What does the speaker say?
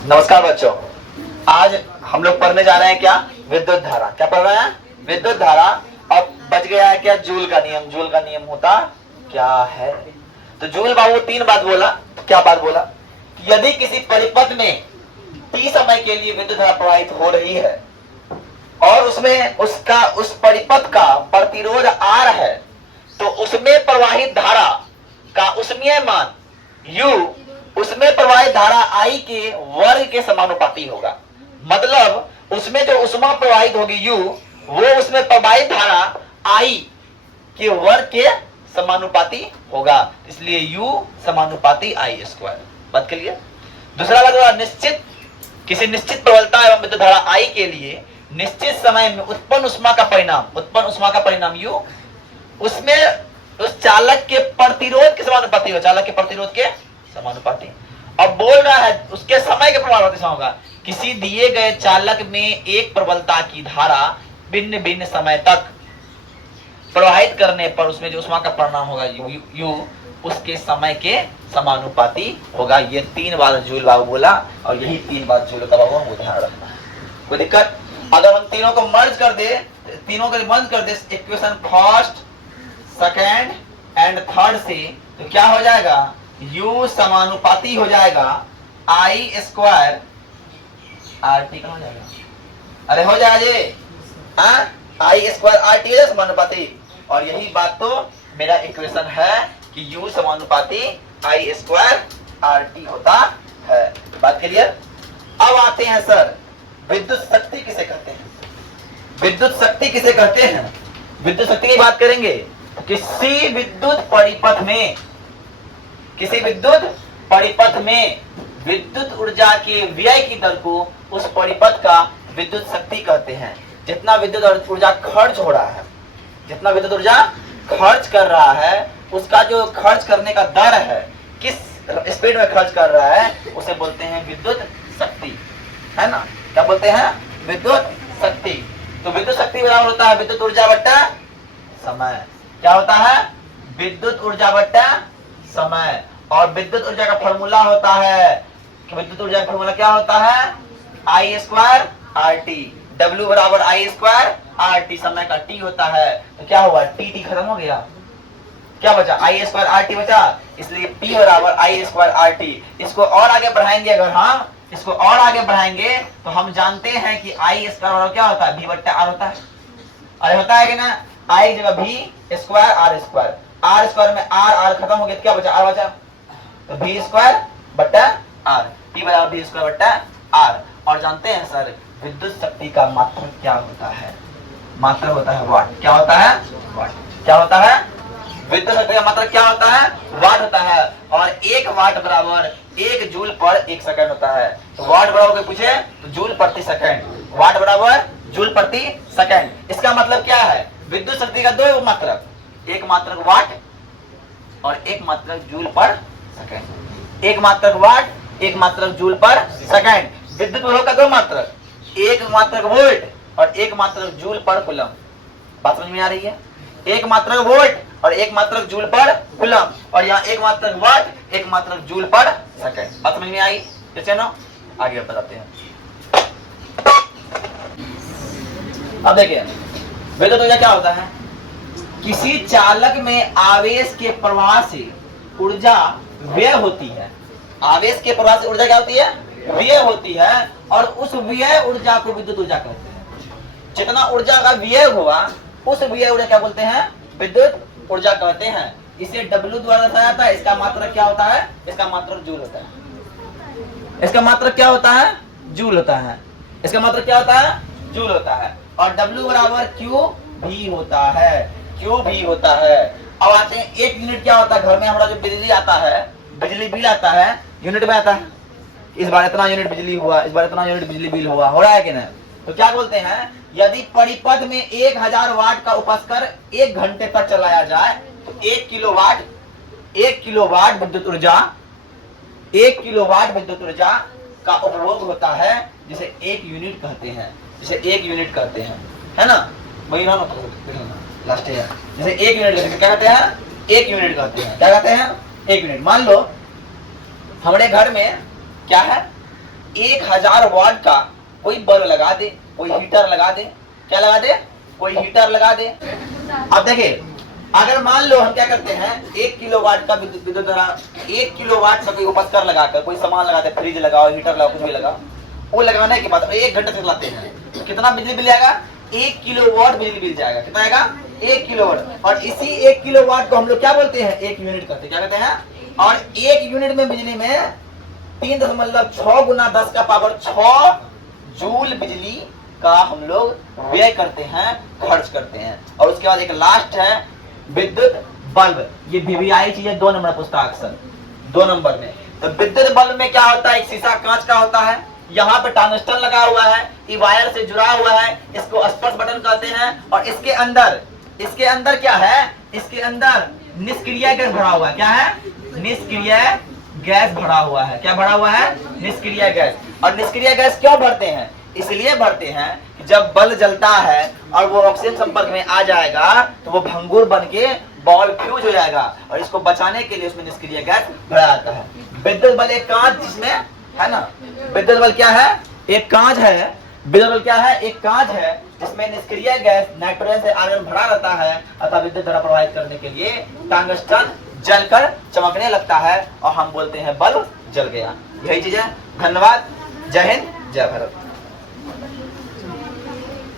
नमस्कार बच्चों, आज हम लोग पढ़ने जा रहे हैं क्या? विद्युत धारा। क्या पढ़ रहे हैं? विद्युत धारा। अब बच गया है क्या? जूल का नियम। जूल का नियम होता क्या है? तो जूल बाबू तीन बात बोला। क्या बात बोला? यदि किसी परिपथ में t समय के लिए विद्युत धारा प्रवाहित हो रही है और उसमें उसका उस परिपथ का प्रतिरोध R है, तो उसमें प्रवाहित धारा का उसमें मान U उसमें प्रवाहित धारा I के वर्ग के समानुपाती होगा। मतलब उसमें जो उष्मा प्रवाहित होगी U, वो उसमें प्रवाहित धारा I के वर्ग के समानुपाती होगा। इसलिए U समानुपाती I स्क्वायर। बात के लिए दूसरा बात, निश्चित किसी निश्चित प्रबलता एवं विद्युत धारा I के लिए निश्चित समय में उत्पन्न उष्मा का परिणाम U उसमें उस चालक के प्रतिरोध के समानुपाती होगा। चालक के प्रतिरोध के समानुपाती। अब बोल रहा है उसके समय के प्रमाणुपाती होगा। किसी दिए गए चालक में एक प्रबलता की धारा भिन्न भिन्न समय तक प्रवाहित करने पर उसमें जो उष्मा का परिणाम होगा U उसके समय के समानुपाती होगा। ये तीन बार जूल बाबू बोला और यही तीन बार जूल का बाबू हमको ध्यान रखना है। कोई दिक्कत? अगर हम तीनों को मर्ज कर दे equation first, second and third से, तो क्या हो जाएगा? U समानुपाती हो जाएगा I स्क्वायर RT का हो जाएगा। अरे हो जाएगा जी, I स्क्वायर RT है समानुपाती। और यही बात तो मेरा इक्वेशन है कि U समानुपाती I स्क्वायर RT होता है। बात क्लियर? अब आते हैं सर, विद्युत शक्ति किसे कहते हैं? विद्युत शक्ति किसे कहते हैं? विद्युत शक्ति की बात करेंगे। किसी विद्युत परिपथ में विद्युत ऊर्जा के व्यय की दर को उस परिपथ का विद्युत शक्ति कहते हैं। जितना विद्युत ऊर्जा खर्च हो रहा है, जितना विद्युत ऊर्जा खर्च कर रहा है, उसका जो खर्च करने का दर है, किस स्पीड में खर्च कर रहा है, उसे बोलते हैं विद्युत शक्ति, है ना? क्या बोलते हैं? विद्युत शक्ति। तो विद्युत शक्ति बराबर होता है विद्युत ऊर्जा बट्टा समय। क्या होता है? विद्युत ऊर्जा बट्टा समय। और विद्युत ऊर्जा का फॉर्मूला होता है, विद्युत ऊर्जा का फॉर्मूला क्या होता है? I square RT। W बराबर I स्क्वायर RT, समय का T होता है। तो क्या हुआ? T खत्म हो गया, क्या बचा? I स्क्वायर RT बचा। इसलिए P बराबर I स्क्वायर RT। इसको और आगे बढ़ाएंगे, अगर हम इसको और आगे बढ़ाएंगे तो हम जानते हैं कि I स्क्वायर क्या होता है? V बट्टा R होता है। अरे होता है कि ना? I की जगह V square R square. R square में R खत्म हो गया, क्या बचा? R बचा। तो V स्क्वायर बट्टा R, P बराबर V स्क्वायर बट्टा R। और जानते हैं सर, विद्युत शक्ति का मात्रक क्या होता है? मात्रक होता है वाट। क्या होता है? वाट। क्या होता है? विद्युत शक्ति का मात्रक क्या होता है? वाट होता है। और एक वाट बराबर एक जूल पर एक सेकंड होता है। तो वाट बराबर पूछे तो जूल प्रति सेकंड। वाट बराबर जूल प्रति सेकंड। इसका मतलब क्या है? विद्युत शक्ति का दो मात्रक, एक मात्रक वाट और एक मात्रक जूल पर सेकंड। एक मात्रक वाट, एक मात्रक जूल पर सेकंड। विद्युत विभव का दो मात्रक, एक मात्रक वोल्ट और एक मात्रक जूल पर कूलम। बात समझ में आ रही है? एक मात्रक वोल्ट और एक मात्रक जूल पर कूलम। और यहाँ एक मात्रक वाट, एक मात्रक जूल पर सेकंड। बात समझ में आई? चलो आगे बताते हैं। अब देखिए, विद्युत ऊर्जा क्या होता है? किसी चालक में आवेश के प्रवाह से ऊर्जा व्यय होती है। आवेश के प्रवाह से ऊर्जा क्या होती है? व्यय होती है। और उस व्यय ऊर्जा को विद्युत ऊर्जा कहते हैं। जितना ऊर्जा का व्यय हुआ, उस व्यय ऊर्जा क्या बोलते हैं? विद्युत ऊर्जा कहते हैं। इसे W द्वारा दर्शाया जाता है। इसका मात्रक क्या होता है? इसका मात्रक जूल होता है। इसका मात्रक क्या होता है? जूल होता है। इसका मात्रक क्या होता है? जूल होता है। और W बराबर Q भी होता है। Q भी होता है। अब आते हैं, एक यूनिट क्या होता है? घर में हमारा जो बिजली आता है, बिजली बिल आता है, यूनिट में आता है। इस बार इतना यूनिट बिजली हुआ, इस बार इतना यूनिट बिजली बिल हुआ, हो रहा है कि नहीं? तो क्या बोलते हैं? यदि परिपथ में 1000 वाट का उपस्कर 1 घंटे तक चलाया जाए तो 1 किलोवाट विद्युत ऊर्जा, 1 किलोवाट विद्युत ऊर्जा का उपभोग होता है, जिसे 1 यूनिट कहते हैं। जिसे 1 यूनिट कहते हैं, है ना? वही ना लास्ट है। जैसे 1 यूनिट क्या कहते हैं? 1 यूनिट कहते हैं। क्या कहते हैं? 1 यूनिट। मान लो हमारे घर में क्या है? 1000 वाट का कोई बल्ब लगा दे, कोई हीटर लगा दे, क्या लगा दे, कोई हीटर लगा दे। अब देखिए, अगर मान लो हम क्या करते हैं, 1 किलोवाट का विद्युत धारा, 1 किलोवाट का कोई उपकरण लगाकर कोई सामान लगाते, फ्रिज लगाओ, हीटर लगाओ, कुछ भी लगाओ, वो लगाने के बाद 1 घंटे तक चलाते हैं, तो कितना बिजली बिल आएगा, 1 किलोवाट बिजली बिल जाएगा। कितना आएगा, 1 किलोवाट। और इसी 1 किलोवाट को हम लोग क्या बोलते हैं, 1 यूनिट कहते हैं, क्या कहते हैं। और 1 यूनिट में बिजली में 3.6 गुना 10 का पावर 6 जूल बिजली का हम लोग व्यय करते हैं, खर्च करते हैं। और उसके बाद एक लास्ट है विद्युत बल्ब। ये वीवीआई चीज है, 2 नंबर पूछता है अक्सर, 2 नंबर में। तो विद्युत बल्ब में क्या होता है, एक शीशा कांच का होता है, यहाँ पे टंगस्टन लगा हुआ है, ये वायर से जुड़ा हुआ है, इसको स्पर्श बटन कहते हैं। और इसके अंदर क्या है, इसके अंदर निष्क्रिय गैस भरा हुआ है। क्या है, निष्क्रिय गैस भरा हुआ है। क्या भरा हुआ है, निष्क्रिय गैस। और निष्क्रिय गैस क्यों भरते हैं, इसलिए भरते हैं कि जब बल्ब जलता है और वो ऑक्सीजन संपर्क में आ जाएगा तो वो भंगुर बन के बॉल फ्यूज हो जाएगा, और इसको बचाने के लिए उसमें निष्क्रिय गैस भरा जाता है। विद्युत बल्ब एक कांच जिसमें है ना, विद्युत बल्ब क्या है, एक कांच है। विद्युत बल्ब क्या है, एक कांच है जिसमें निष्क्रिय गैस नाइट्रोजन से आयरन भरा रहता है, अतः विद्युत धारा प्रवाहित करने के लिए टंगस्टन जलकर चमकने लगता है और हम बोलते हैं बल्ब जल गया। यही चीज है। धन्यवाद। जय हिंद, जय भारत।